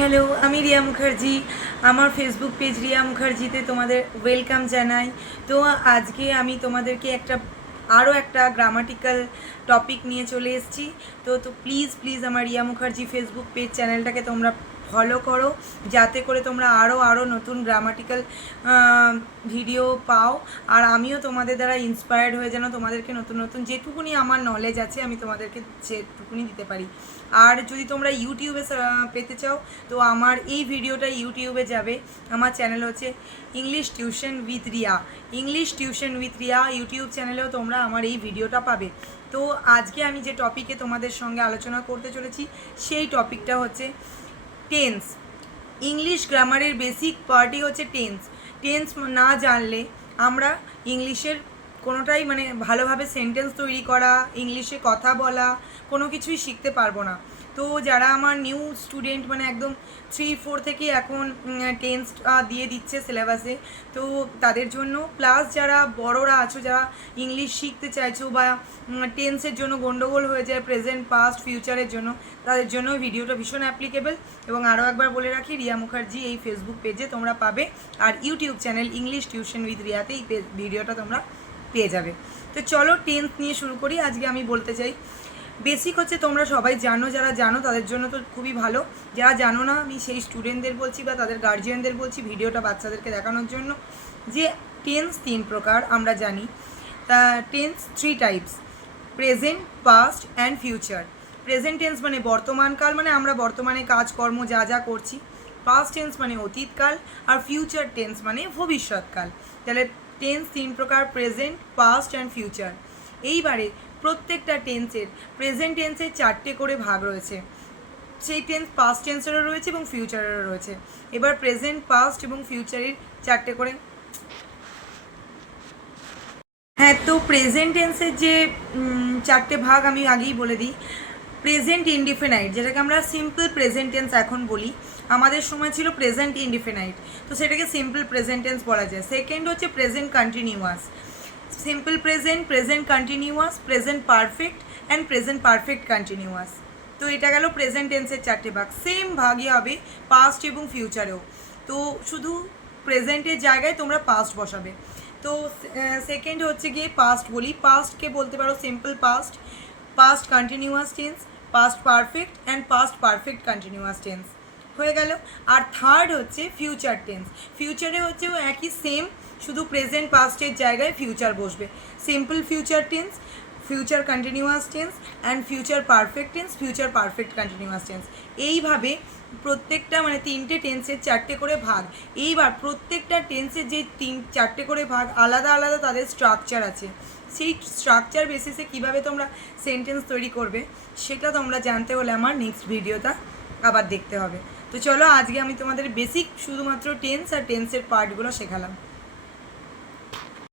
Hello, আমি রিয়া মুখার্জি। আমার Facebook page Riya মুখার্জিতে তোমাদের ওয়েলকাম জানাই। তো আজকে আমি তোমাদেরকে আরও একটা গ্রামাটিক্যাল টপিক নিয়ে চলে এসেছি। তো প্লিজ আমার রিয়া মুখার্জি ফেসবুক পেজ চ্যানেলটাকে তোমরা ফলো করো, যাতে করে তোমরা আরও নতুন গ্রামাটিক্যাল ভিডিও পাও। আর আমিও তোমাদের দ্বারা ইন্সপায়ার্ড হয়ে যেন তোমাদেরকে নতুন নতুন যেটুকুনি আমার নলেজ আছে আমি তোমাদেরকে সেটুকুনি দিতে পারি। আর যদি তোমরা ইউটিউবে পেতে চাও তো আমার এই ভিডিওটা ইউটিউবে যাবে। আমার চ্যানেল হচ্ছে English tuition with Riya. English tuition with Riya YouTube চ্যানেলেও তোমরা আমার এই ভিডিওটা পাবে। তো আজকে আমি যে টপিকে তোমাদের সঙ্গে আলোচনা করতে চলেছি সেই টপিকটা হচ্ছে টেন্স। ইংলিশ গ্রামারের বেসিক পার্টই হচ্ছে টেন্স। টেন্স না জানলে আমরা ইংলিশের কোনোটাই ভালোভাবে সেন্টেন্স তৈরি করা, ইংলিশে কথা বলা কোনো কিছুই শিখতে পারবো না। তো যারা আমার নিউ স্টুডেন্ট একদম 3-4 থেকে এখন টেন্স দিয়ে দিচ্ছে সিলেবাসে, তো তাদের জন্য, প্লাস যারা বড়রা আছো যারা ইংলিশ শিখতে চাইছো বা টেন্সের জন্য গন্ডগোল হয়ে যায় প্রেজেন্ট পাস্ট ফিউচারের জন্য, তাদের জন্য ভিডিওটা ভীষণ অ্যাপ্লিকেবল। এবং আরও একবার বলে রাখি, রিয়া মুখার্জি এই ফেসবুক পেজে তোমরা পাবে, আর YouTube channel English tuition with রিয়াতে এই ভিডিওটা তোমরা পেয়ে যাবে। তো চলো টেন্স নিয়ে শুরু করি। আজকে আমি বলতে চাই বেসিক হচ্ছে তোমরা সবাই জানো, যারা জানো তাদের জন্য তো খুবই ভালো, যারা জানো না আমি সেই স্টুডেন্টদের বলছি বা তাদের গার্জিয়ানদের বলছি ভিডিওটা বাচ্চাদেরকে দেখানোর জন্য যে টেন্স 3 প্রকার আমরা জানি। তা tense 3 types: present, past and future. Present tense মানে বর্তমানকাল, আমরা বর্তমানে কাজকর্ম যা করছি। পাস্ট টেন্স মানে অতীতকাল, আর ফিউচার টেন্স মানে ভবিষ্যৎকাল। তাহলে টেন্স 3 প্রকার: প্রেজেন্ট, পাস্ট অ্যান্ড ফিউচার। এইবারে প্রত্যেকটা টেন্সের প্রেজেন্ট টেন্সের 4টে করে ভাগ রয়েছে, সেই টেন্স পাস্ট টেন্সেরও রয়েছে এবং ফিউচারেরও রয়েছে। এবার প্রেজেন্ট, পাস্ট এবং ফিউচারের 4টে করে। হ্যাঁ, তো প্রেজেন্ট টেন্সের যে 4টে ভাগ আমি আগেই বলে দিই। প্রেজেন্ট ইনডিফিনাইট, যেটাকে আমরা সিম্পল প্রেজেন্ট টেন্স এখন বলি, আমাদের সময় ছিল প্রেজেন্ট ইনডিফিনাইট, তো সেটাকে সিম্পল প্রেজেন্ট টেন্স বলা যায়। সেকেন্ড হচ্ছে present continuous, simple present, present continuous, present perfect and present perfect continuous. তো এটা গেল প্রেজেন্ট টেন্সের 4টে ভাগ। সেম ভাগই হবে পাস্ট এবং ফিউচারেও। তো শুধু প্রেজেন্টের জায়গায় তোমরা পাস্ট বসাবে। তো সেকেন্ড হচ্ছে গিয়ে পাস্ট বলি। পাস্টকে বলতে পারো simple past, past continuous tense, past perfect and past perfect continuous tense হয়ে গেল। আর থার্ড হচ্ছে ফিউচার টেন্স। ফিউচারে হচ্ছে একই সেম, শুধু প্রেজেন্ট পাস্টের জায়গায় ফিউচার বসবে। Simple future tense, future continuous tense and future perfect tense, future perfect continuous tense. এইভাবে প্রত্যেকটা 3টে টেন্সের 4টে করে ভাগ। এইবার প্রত্যেকটা টেন্সের যে 4টে করে ভাগ আলাদা আলাদা তাদের স্ট্রাকচার আছে। সেই স্ট্রাকচার বেসিসে কীভাবে তোমরা সেন্টেন্স তৈরি করবে সেটা তোমরা জানতে হলে আমার নেক্সট ভিডিওটা আবার দেখতে হবে। তো চলো, আজকে আমি তোমাদের বেসিক শুধুমাত্র টেন্স আর টেন্সের পার্টগুলো শেখালাম।